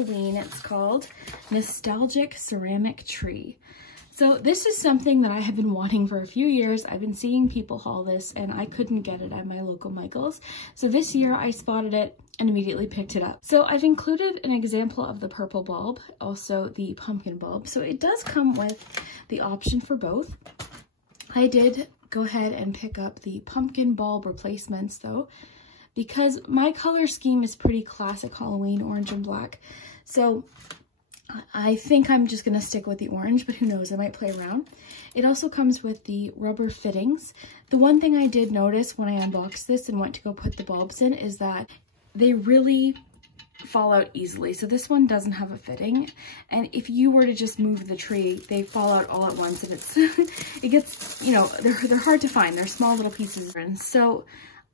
Halloween. It's called Nostalgic Ceramic Tree. So this is something that I have been wanting for a few years. I've been seeing people haul this and I couldn't get it at my local Micheals. So this year I spotted it and immediately picked it up. So I've included an example of the purple bulb, also the pumpkin bulb. So it does come with the option for both. I did go ahead and pick up the pumpkin bulb replacements though, because my color scheme is pretty classic Halloween, orange and black. So I think I'm just gonna stick with the orange, but who knows, I might play around. It also comes with the rubber fittings. The one thing I did notice when I unboxed this and went to go put the bulbs in is that they really fall out easily. So this one doesn't have a fitting, and if you were to just move the tree, they fall out all at once, and it's it gets, you know, they're hard to find. They're small little pieces. And so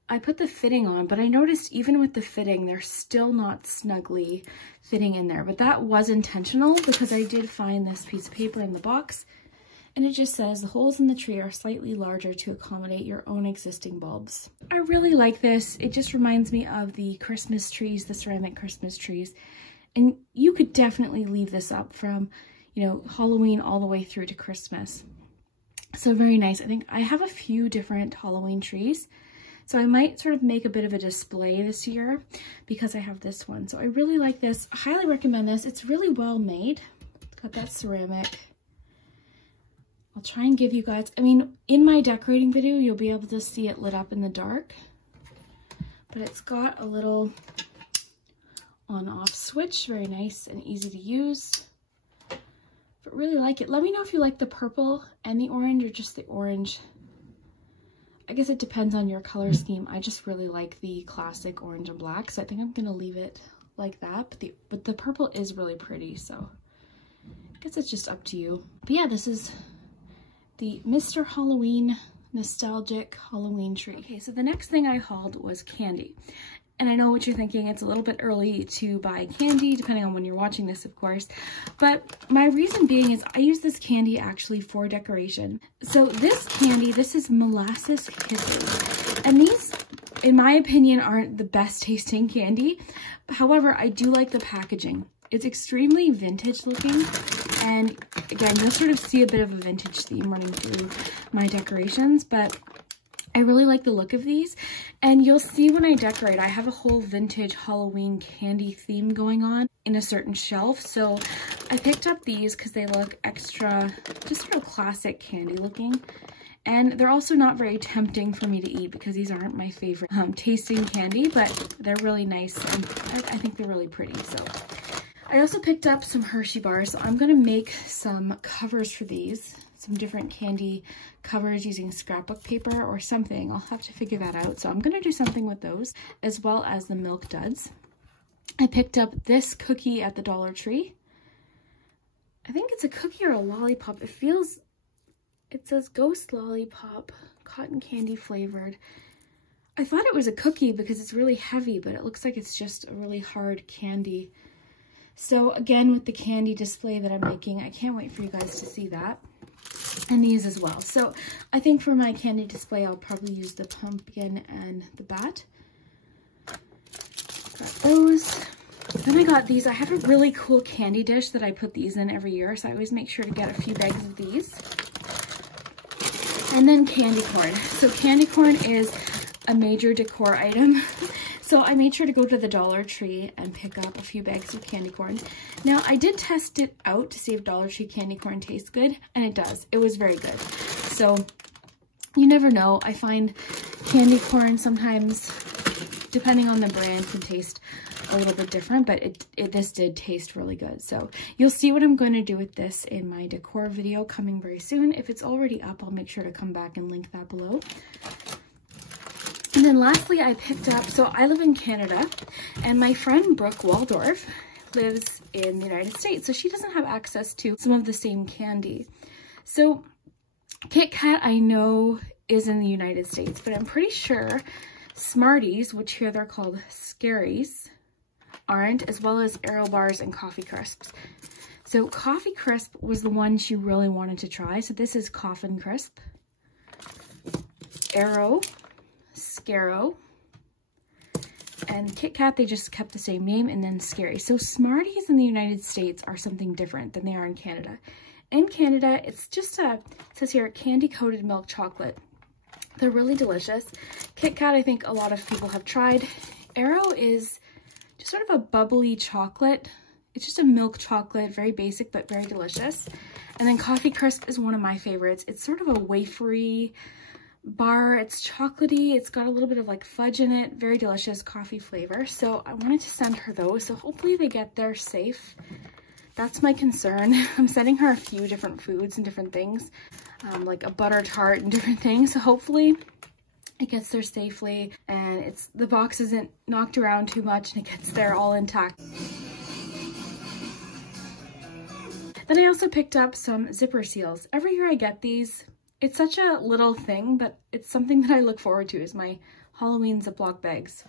I put the fitting on, but I noticed even with the fitting, they're still not snugly fitting in there. But that was intentional because I did find this piece of paper in the box, and it just says the holes in the tree are slightly larger to accommodate your own existing bulbs. I really like this. It just reminds me of the Christmas trees, the ceramic Christmas trees. And you could definitely leave this up from, you know, Halloween all the way through to Christmas. So very nice. I think I have a few different Halloween trees. So I might sort of make a bit of a display this year because I have this one. So I really like this. I highly recommend this. It's really well made. It's got that ceramic. I'll try and give you guys, I mean, in my decorating video, you'll be able to see it lit up in the dark. But it's got a little on-off switch. Very nice and easy to use. But really like it. Let me know if you like the purple and the orange or just the orange. I guess it depends on your color scheme. I just really like the classic orange and black, so I think I'm gonna leave it like that. But the purple is really pretty, so I guess it's just up to you. But yeah, this is the Mr. Halloween Nostalgic Halloween Tree. Okay, so the next thing I hauled was candy. And I know what you're thinking, it's a little bit early to buy candy, depending on when you're watching this, of course. But my reason being is I use this candy actually for decoration. So this candy, this is Molasses Kisses. And these, in my opinion, aren't the best tasting candy. However, I do like the packaging. It's extremely vintage looking. And again, you'll sort of see a bit of a vintage theme running through my decorations, but I really like the look of these, and you'll see when I decorate, I have a whole vintage Halloween candy theme going on in a certain shelf. So I picked up these because they look extra, just sort of classic candy looking. And they're also not very tempting for me to eat because these aren't my favorite tasting candy, but they're really nice and I think they're really pretty. So I also picked up some Hershey bars. So I'm gonna make some covers for these. Some different candy covers using scrapbook paper or something. I'll have to figure that out. So I'm gonna do something with those, as well as the Milk Duds. I picked up this cookie at the Dollartree. I think it's a cookie or a lollipop. It says Ghost Lollipop, cotton candy flavored. I thought it was a cookie because it's really heavy, but it looks like it's just a really hard candy. So again, with the candy display that I'm making, I can't wait for you guys to see that. And these as well. So I think for my candy display, I'll probably use the pumpkin and the bat. Got those. Then I got these. I have a really cool candy dish that I put these in every year, so I always make sure to get a few bags of these. And then candy corn. So candy corn is a major decor item. So I made sure to go to the Dollartree and pick up a few bags of candy corn. Now, I did test it out to see if Dollartree candy corn tastes good, and it does. It was very good. So you never know. I find candy corn sometimes, depending on the brand, can taste a little bit different, but this did taste really good. So you'll see what I'm going to do with this in my decor video coming very soon. If it's already up, I'll make sure to come back and link that below. And then lastly, I picked up, so I live in Canada, and my friend Brooke Waldorf lives in the United States, so she doesn't have access to some of the same candy. So Kit Kat, I know, is in the United States, but I'm pretty sure Smarties, which here they're called Scaries, aren't, as well as Aero Bars and Coffee Crisps. So Coffee Crisp was the one she really wanted to try, so this is Coffin Crisp, Aero, Scaro, and Kit Kat, they just kept the same name, and then Scary. So Smarties in the United States are something different than they are in Canada. In Canada, it's just it says here, candy-coated milk chocolate. They're really delicious. Kit Kat, I think a lot of people have tried. Aero is just sort of a bubbly chocolate. It's just a milk chocolate, very basic, but very delicious. And then Coffee Crisp is one of my favorites. It's sort of a wafery bar. It's chocolatey. It's got a little bit of like fudge in it. Very delicious coffee flavor. So I wanted to send her those. So hopefully they get there safe. That's my concern. I'm sending her a few different foods and different things, like a butter tart and different things. So hopefully it gets there safely and the box isn't knocked around too much and it gets there all intact. Then I also picked up some zipper seals. Every year I get these. It's such a little thing, but it's something that I look forward to, is my Halloween Ziploc bags.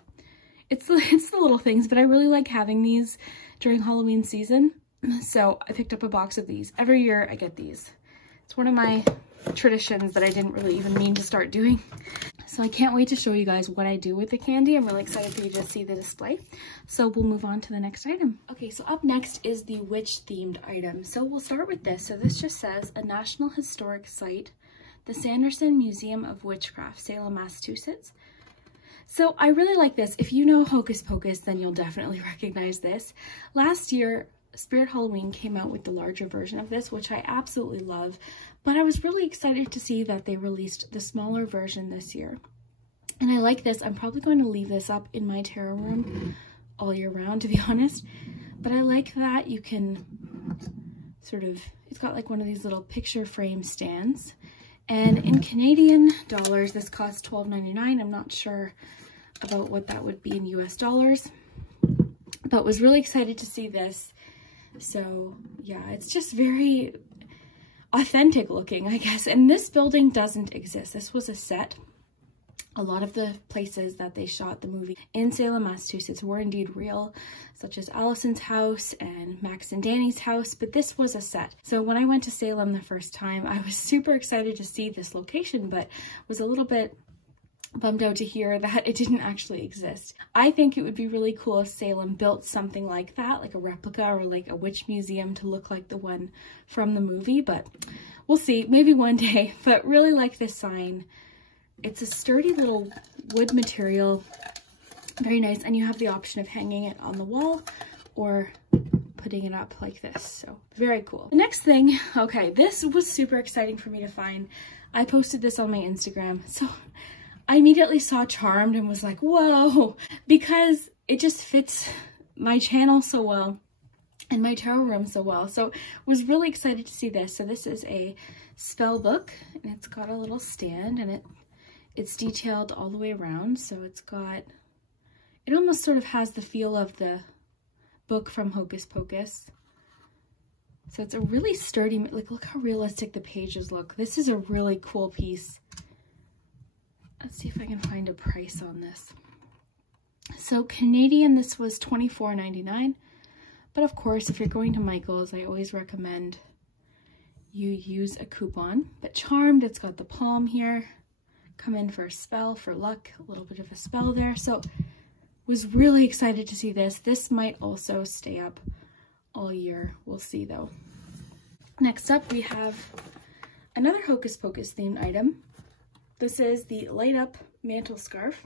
It's the little things, but I really like having these during Halloween season. So I picked up a box of these. Every year I get these. It's one of my traditions that I didn't really even mean to start doing. So I can't wait to show you guys what I do with the candy. I'm really excited for you to see the display. So we'll move on to the next item. Okay, so up next is the witch themed item. So we'll start with this. So this just says a National Historic Site, the Sanderson Museum of Witchcraft, Salem, Massachusetts. So I really like this. If you know Hocus Pocus, then you'll definitely recognize this. Last year, Spirit Halloween came out with the larger version of this, which I absolutely love, but I was really excited to see that they released the smaller version this year. And I like this. I'm probably going to leave this up in my tarot room all year round, to be honest, but I like that you can sort of, it's got like one of these little picture frame stands, and in Canadian dollars, this costs $12.99. I'm not sure about what that would be in US dollars, but was really excited to see this. So yeah, it's just very authentic looking, I guess. And this building doesn't exist. This was a set. A lot of the places that they shot the movie in Salem, Massachusetts were indeed real, such as Allison's house and Max and Danny's house, but this was a set. So when I went to Salem the first time, I was super excited to see this location, but was a little bit bummed out to hear that it didn't actually exist. I think it would be really cool if Salem built something like that, like a replica or like a witch museum to look like the one from the movie, but we'll see, maybe one day. But really like this sign. It's a sturdy little wood material, very nice, and you have the option of hanging it on the wall or putting it up like this, so very cool. The next thing, okay, this was super exciting for me to find. I posted this on my Instagram, so I immediately saw Charmed and was like, whoa, because it just fits my channel so well and my tarot room so well. So was really excited to see this. So this is a spell book and it's got a little stand and it's detailed all the way around. So it's got, it almost sort of has the feel of the book from Hocus Pocus. So it's a really sturdy, like look how realistic the pages look. This is a really cool piece. Let's see if I can find a price on this. So Canadian, this was $24.99. But of course, if you're going to Micheals, I always recommend you use a coupon. But Charmed, it's got the palm here. Come in for a spell, for luck, a little bit of a spell there. So was really excited to see this. This might also stay up all year. We'll see though. Next up, we have another Hocus Pocus themed item. This is the light up mantle scarf.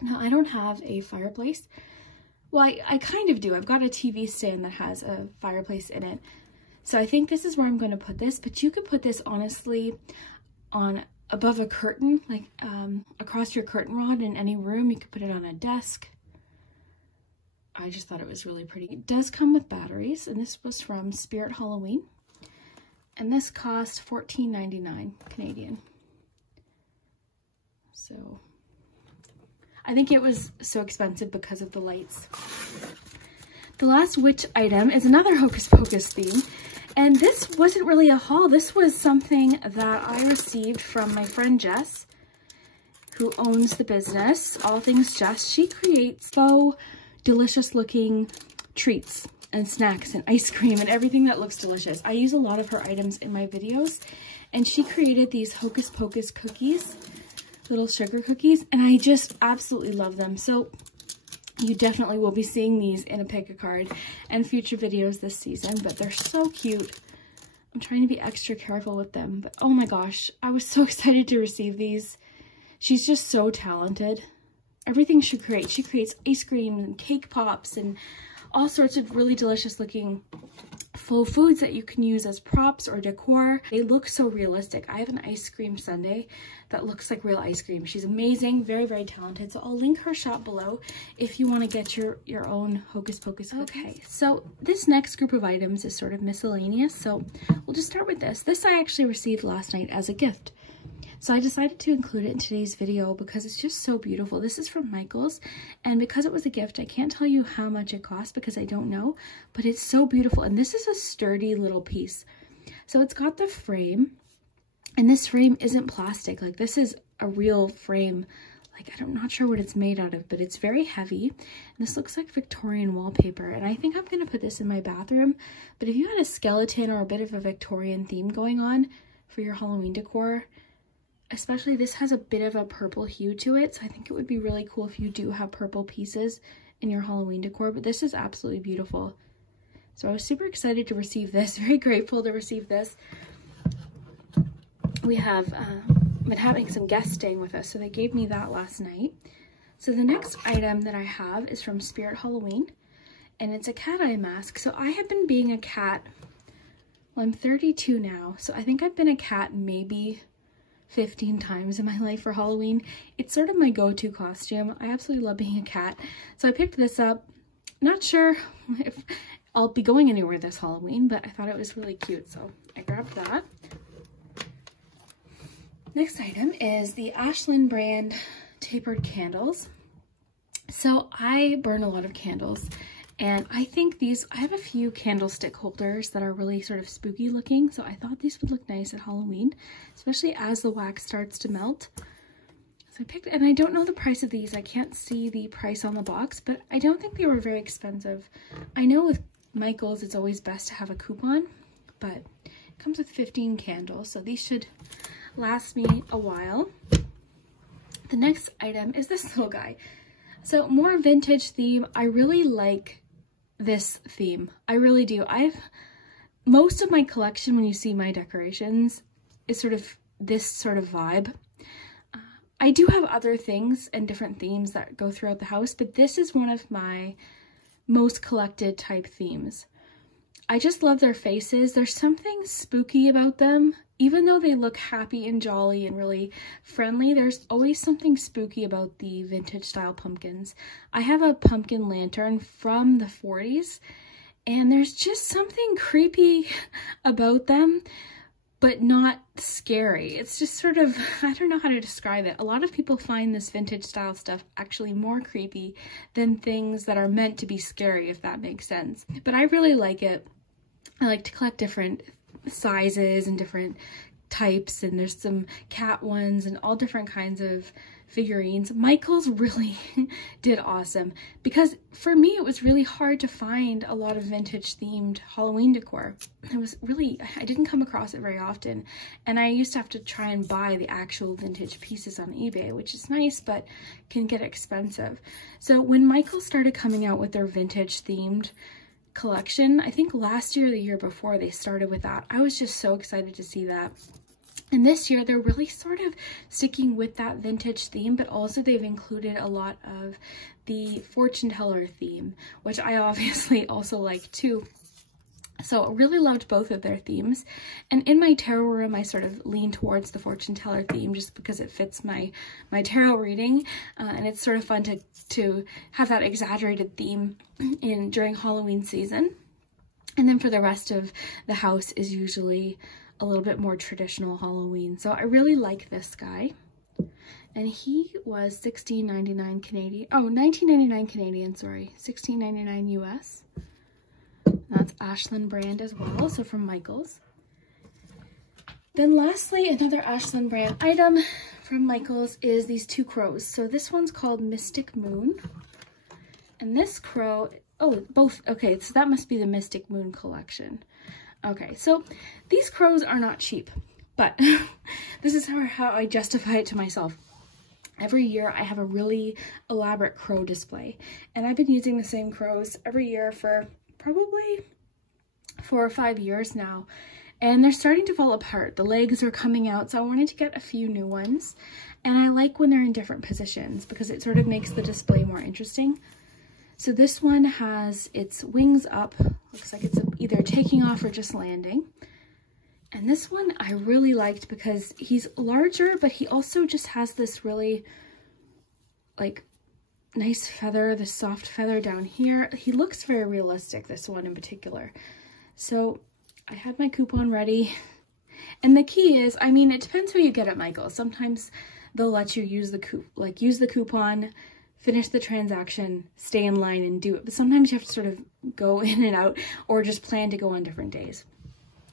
Now I don't have a fireplace. Well, I kind of do. I've got a TV stand that has a fireplace in it. So I think this is where I'm going to put this, but you could put this honestly on above a curtain, like across your curtain rod in any room. You could put it on a desk. I just thought it was really pretty. It does come with batteries, and this was from Spirit Halloween. And this cost $14.99 Canadian. So I think it was so expensive because of the lights. The last witch item is another Hocus Pocus theme. And this wasn't really a haul. This was something that I received from my friend Jess, who owns the business, All Things Jess. She creates faux, delicious looking treats and snacks and ice cream and everything that looks delicious. I use a lot of her items in my videos, and she created these Hocus Pocus cookies, little sugar cookies, and I just absolutely love them. So You definitely will be seeing these in a pick-a-card and future videos this season, but they're so cute. I'm trying to be extra careful with them, but oh my gosh, I was so excited to receive these. She's just so talented. Everything she creates ice cream and cake pops and all sorts of really delicious looking full foods that you can use as props or decor. They look so realistic. I have an ice cream sundae that looks like real ice cream. She's amazing, very, very talented. So I'll link her shop below if you want to get your own Hocus Pocus. Okay, so this next group of items is sort of miscellaneous. So we'll just start with this. This I actually received last night as a gift. So I decided to include it in today's video because it's just so beautiful. This is from Micheals, and because it was a gift, I can't tell you how much it cost because I don't know, but it's so beautiful. And this is a sturdy little piece. So it's got the frame, and this frame isn't plastic. Like, this is a real frame. Like, I'm not sure what it's made out of, but it's very heavy. And this looks like Victorian wallpaper, and I think I'm going to put this in my bathroom. But if you had a skeleton or a bit of a Victorian theme going on for your Halloween decor, especially this has a bit of a purple hue to it, so I think it would be really cool if you do have purple pieces in your Halloween decor, but this is absolutely beautiful. So I was super excited to receive this, very grateful to receive this. We have been having some guests staying with us, so they gave me that last night. So the next item that I have is from Spirit Halloween, and it's a cat eye mask. So I have been being a cat, well, I'm 32 now, so I think I've been a cat maybe 15 times in my life for Halloween. It's sort of my go-to costume. I absolutely love being a cat. So I picked this up. Not sure if I'll be going anywhere this Halloween, but I thought it was really cute, so I grabbed that. Next item is the Ashland brand Tapered candles. So I burn a lot of candles, and I think I have a few candlestick holders that are really sort of spooky looking, so I thought these would look nice at Halloween, especially as the wax starts to melt. So I picked, and I don't know the price of these. I can't see the price on the box, but I don't think they were very expensive. I know with Micheals it's always best to have a coupon, but it comes with 15 candles, so these should last me a while. The next item is this little guy. So more vintage theme. I really like this theme. I really do. Most of my collection, when you see my decorations, is sort of this sort of vibe. I do have other things and different themes that go throughout the house, but this is one of my most collected type themes. I just love their faces. There's something spooky about them. Even though they look happy and jolly and really friendly, there's always something spooky about the vintage style pumpkins. I have a pumpkin lantern from the 40s, and there's just something creepy about them, but not scary. It's just sort of, I don't know how to describe it. A lot of people find this vintage style stuff actually more creepy than things that are meant to be scary, if that makes sense. But I really like it. I like to collect different sizes and different types, and there's some cat ones and all different kinds of figurines. Micheals really did awesome, because for me it was really hard to find a lot of vintage themed Halloween decor. I didn't come across it very often, and I used to have to try and buy the actual vintage pieces on eBay, which is nice but can get expensive. So when Micheals started coming out with their vintage themed collection, I think last year or the year before, they started with that. I was just so excited to see that. And this year they're really sort of sticking with that vintage theme, but also they've included a lot of the fortune teller theme, which I obviously also like too. So I really loved both of their themes. And in my tarot room, I sort of lean towards the fortune teller theme just because it fits my tarot reading. And it's sort of fun to have that exaggerated theme during Halloween season. And then for the rest of the house is usually a little bit more traditional Halloween. So I really like this guy. And he was $16.99 Canadian. Oh, $19.99 Canadian, sorry. $16.99 US. That's Ashland brand as well, so from Micheals. Then lastly, another Ashland brand item from Micheals is these two crows. So this one's called Mystic Moon. And this crow, oh, both, okay, so that must be the Mystic Moon collection. Okay, so these crows are not cheap, but this is how I justify it to myself. Every year I have a really elaborate crow display, and I've been using the same crows every year for probably 4 or 5 years now, and they're starting to fall apart. The legs are coming out, so I wanted to get a few new ones, and I like when they're in different positions because it sort of makes the display more interesting. So this one has its wings up, looks like it's either taking off or just landing. And this one I really liked because he's larger, but he also just has this really like nice feather, this soft feather down here. He looks very realistic, this one in particular. So I had my coupon ready. And the key is, I mean, it depends who you get at Michael's. Sometimes they'll let you use the coupon, finish the transaction, stay in line and do it. But sometimes you have to sort of go in and out or just plan to go on different days.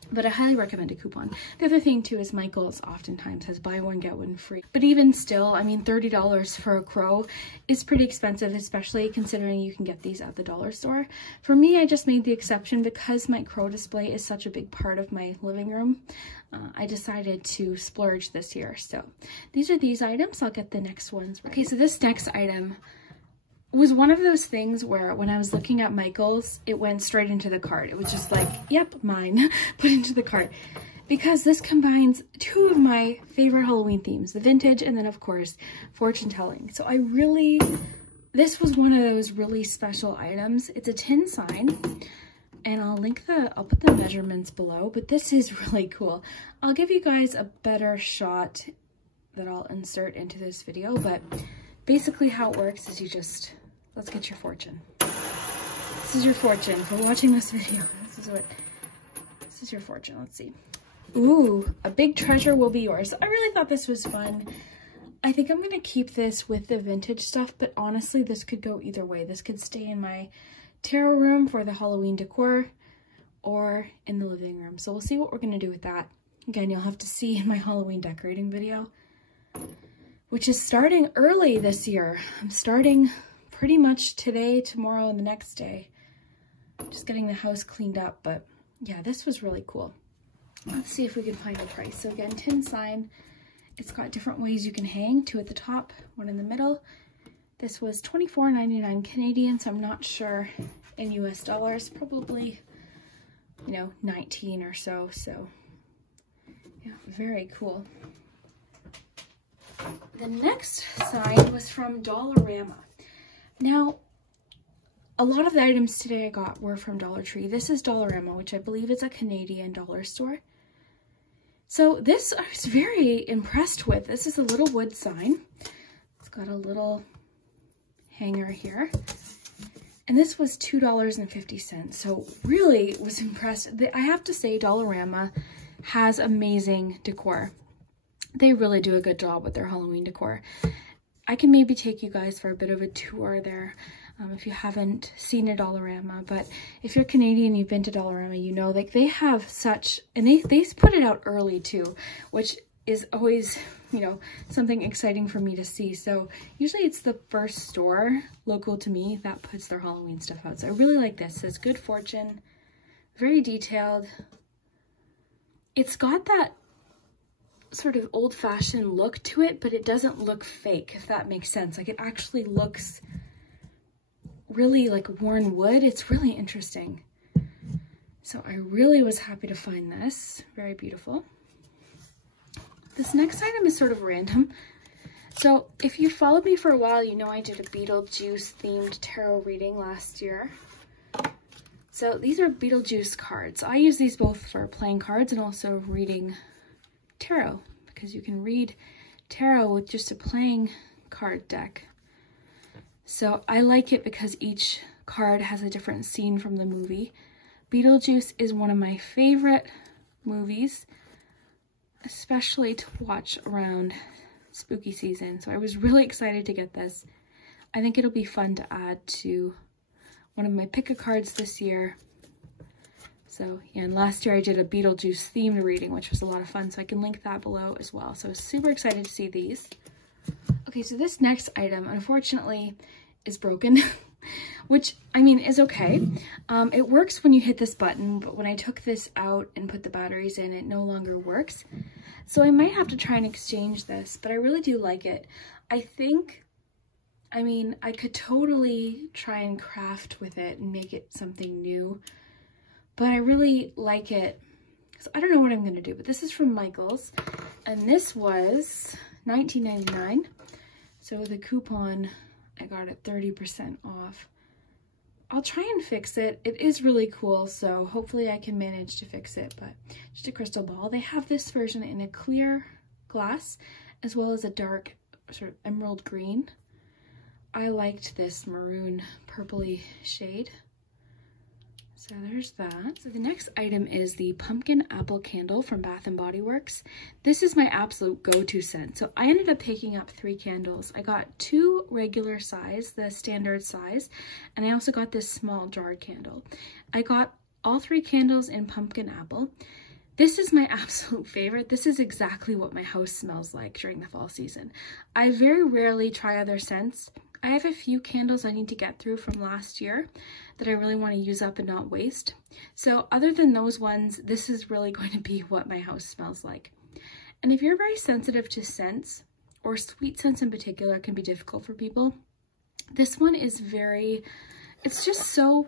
But I highly recommend a coupon. The other thing too is Michael's oftentimes has buy one, get one free. But even still, I mean, $30 for a crow is pretty expensive, especially considering you can get these at the dollar store. For me, I just made the exception because my crow display is such a big part of my living room. I decided to splurge this year. So these are these items. I'll get the next ones. Okay, so this next item was one of those things where when I was looking at Michael's, it went straight into the cart. It was just like, yep, mine, put into the cart. Because this combines two of my favorite Halloween themes, the vintage and then of course, fortune telling. So this was one of those really special items. It's a tin sign and I'll put the measurements below, but this is really cool. I'll give you guys a better shot that I'll insert into this video, but basically how it works is let's get your fortune. This is your fortune for watching this video. This is your fortune. Let's see. Ooh, a big treasure will be yours. I really thought this was fun. I think I'm gonna keep this with the vintage stuff, but honestly, this could go either way. This could stay in my tarot room for the Halloween decor or in the living room. So we'll see what we're gonna do with that. Again, you'll have to see in my Halloween decorating video, which is starting early this year. I'm starting pretty much today, tomorrow, and the next day. Just getting the house cleaned up, but yeah, this was really cool. Let's see if we can find a price. So again, tin sign. It's got different ways you can hang, two at the top, one in the middle. This was $24.99 Canadian, so I'm not sure in US dollars, probably, 19 or so. So yeah, very cool. The next sign was from Dollarama. Now, a lot of the items today I got were from Dollartree. This is Dollarama, which I believe is a Canadian dollar store. So this I was very impressed with. This is a little wood sign. It's got a little hanger here. And this was $2.50. So really was impressed. I have to say Dollarama has amazing decor. They really do a good job with their Halloween decor. I can maybe take you guys for a bit of a tour there if you haven't seen a Dollarama. But if you're Canadian, you've been to Dollarama, you know, like they have such, and they put it out early too, which is always, something exciting for me to see. So usually it's the first store local to me that puts their Halloween stuff out. So I really like this. It says Good Fortune, very detailed. It's got that sort of old-fashioned look to it, but it doesn't look fake, if that makes sense. Like it actually looks really like worn wood. It's really interesting. So I really was happy to find this. Very beautiful. This next item is sort of random. So if you followed me for a while, you know I did a Beetlejuice themed tarot reading last year. So these are Beetlejuice cards. I use these both for playing cards and also reading tarot, because you can read tarot with just a playing card deck. So I like it because each card has a different scene from the movie. Beetlejuice is one of my favorite movies, especially to watch around spooky season. So I was really excited to get this. I think it'll be fun to add to one of my pick-a-cards this year. So yeah, and last year I did a Beetlejuice themed reading, which was a lot of fun. So I can link that below as well. So I was super excited to see these. Okay, so this next item, unfortunately, is broken, which, I mean, is okay. It works when you hit this button, but when I took this out and put the batteries in, it no longer works. So I might have to try and exchange this, but I really do like it. I think, I mean, I could totally try and craft with it and make it something new, but I really like it. So I don't know what I'm gonna do, but this is from Micheals, and this was $19.99. So with a coupon, I got it 30% off. I'll try and fix it. It is really cool, so hopefully I can manage to fix it, but just a crystal ball. They have this version in a clear glass as well as a dark sort of emerald green. I liked this maroon purpley shade. So there's that. So the next item is the pumpkin apple candle from Bath & Body Works. This is my absolute go-to scent. So I ended up picking up 3 candles. I got 2 regular size, the standard size, and I also got this small jarred candle. I got all 3 candles in pumpkin apple. This is my absolute favorite. This is exactly what my house smells like during the fall season. I very rarely try other scents. I have a few candles I need to get through from last year that I really want to use up and not waste. So other than those ones, this is really going to be what my house smells like. And if you're very sensitive to scents, or sweet scents in particular can be difficult for people, this one is very, it's just so,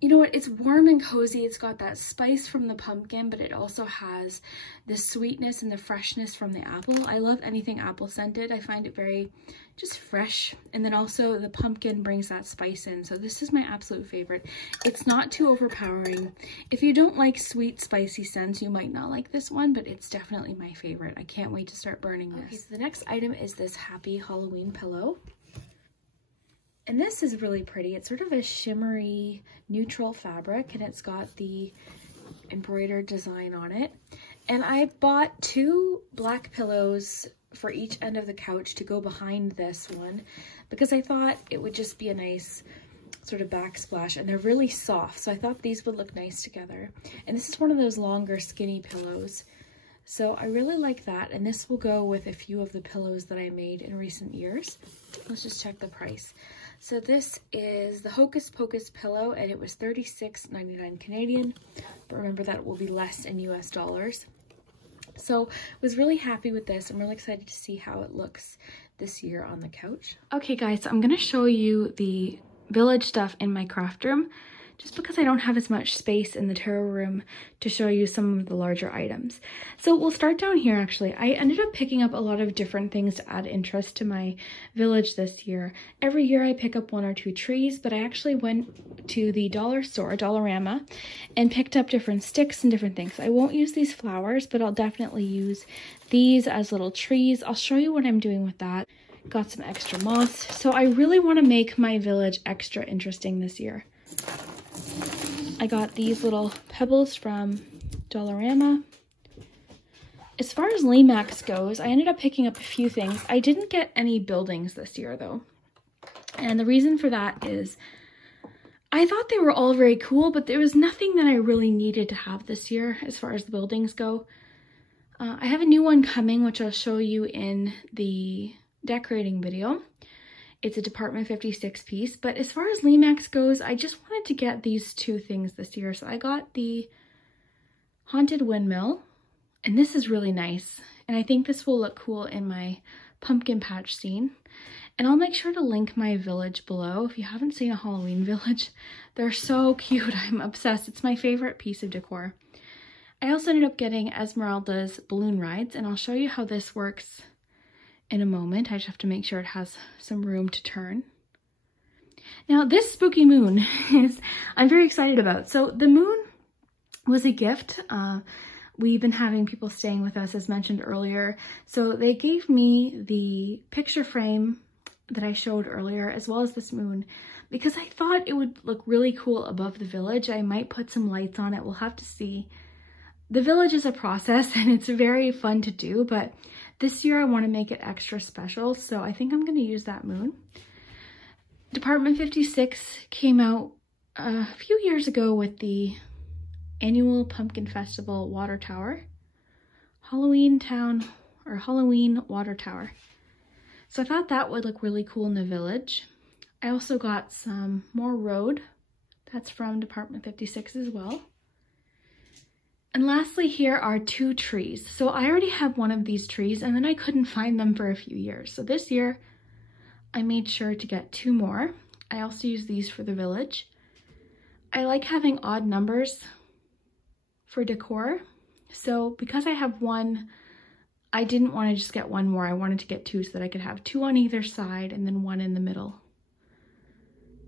you know what, it's warm and cozy. It's got that spice from the pumpkin, but it also has the sweetness and the freshness from the apple. I love anything apple scented. I find it very just fresh. And then also the pumpkin brings that spice in. So this is my absolute favorite. It's not too overpowering. If you don't like sweet, spicy scents, you might not like this one, but it's definitely my favorite. I can't wait to start burning this. Okay, so the next item is this Happy Halloween pillow. And this is really pretty. It's sort of a shimmery neutral fabric, and it's got the embroidered design on it. And I bought 2 black pillows for each end of the couch to go behind this one because I thought it would just be a nice sort of backsplash, and they're really soft. So I thought these would look nice together. And this is one of those longer skinny pillows. So I really like that. And this will go with a few of the pillows that I made in recent years. Let's just check the price. So this is the Hocus Pocus pillow, and it was $36.99 Canadian, but remember that it will be less in US dollars. So was really happy with this. I'm really excited to see how it looks this year on the couch. Okay guys, so I'm gonna show you the village stuff in my craft room, just because I don't have as much space in the tarot room to show you some of the larger items. So we'll start down here actually. I ended up picking up a lot of different things to add interest to my village this year. Every year I pick up 1 or 2 trees, but I actually went to the dollar store, Dollarama, and picked up different sticks and different things. I won't use these flowers, but I'll definitely use these as little trees. I'll show you what I'm doing with that. Got some extra moss. So I really want to make my village extra interesting this year. I got these little pebbles from Dollarama. As far as Limax goes, I ended up picking up a few things. I didn't get any buildings this year though. And the reason for that is I thought they were all very cool, but there was nothing that I really needed to have this year as far as the buildings go. I have a new one coming, which I'll show you in the decorating video. It's a Department 56 piece, but as far as Limax goes, I just wanted to get these 2 things this year. So I got the Haunted Windmill, and this is really nice. And I think this will look cool in my pumpkin patch scene. And I'll make sure to link my village below. If you haven't seen a Halloween village, they're so cute. I'm obsessed. It's my favorite piece of decor. I also ended up getting Esmeralda's balloon rides, and I'll show you how this works in a moment. I just have to make sure it has some room to turn. Now this spooky moon is I'm very excited about. So the moon was a gift. We've been having people staying with us as mentioned earlier. So they gave me the picture frame that I showed earlier as well as this moon because I thought it would look really cool above the village. I might put some lights on it. We'll have to see. The village is a process and it's very fun to do, but this year I want to make it extra special, so I think I'm going to use that moon. Department 56 came out a few years ago with the annual Pumpkin Festival water tower. Halloween water tower. So I thought that would look really cool in the village. I also got some more road. That's from Department 56 as well. And lastly, here are 2 trees. So I already have one of these trees and then I couldn't find them for a few years. So this year I made sure to get 2 more. I also use these for the village. I like having odd numbers for decor. So because I have 1, I didn't want to just get 1 more. I wanted to get 2 so that I could have 2 on either side and then 1 in the middle.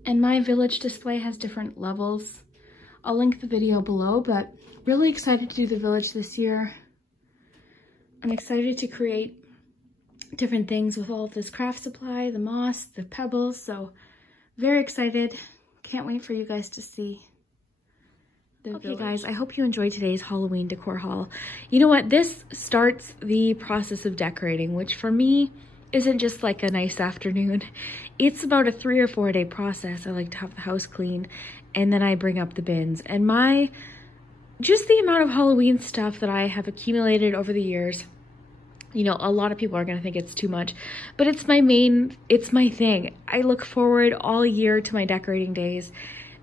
And my village display has different levels. I'll link the video below, but really excited to do the village this year. I'm excited to create different things with all of this craft supply, the moss, the pebbles, so very excited. Can't wait for you guys to see the village. Okay guys, I hope you enjoyed today's Halloween decor haul. You know what, this starts the process of decorating, which for me isn't just like a nice afternoon. It's about a 3 or 4 day process. I like to have the house clean and then I bring up the bins. And just the amount of Halloween stuff that I have accumulated over the years, you know, a lot of people are gonna think it's too much, but it's my thing. I look forward all year to my decorating days.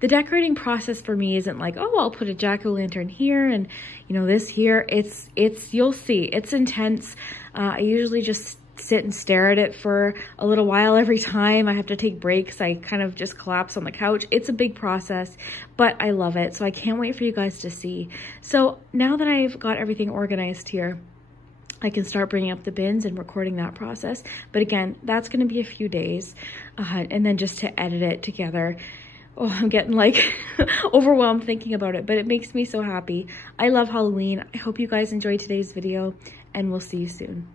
The decorating process for me isn't like, oh, I'll put a jack-o'-lantern here and, you know, this here. It's you'll see, it's intense. I usually just sit and stare at it for a little while every time. I have to take breaks. I kind of just collapse on the couch. It's a big process, but I love it. So I can't wait for you guys to see. So now that I've got everything organized here, I can start bringing up the bins and recording that process. But again, that's going to be a few days. And then just to edit it together. Oh, I'm getting like overwhelmed thinking about it, but it makes me so happy. I love Halloween. I hope you guys enjoyed today's video and we'll see you soon.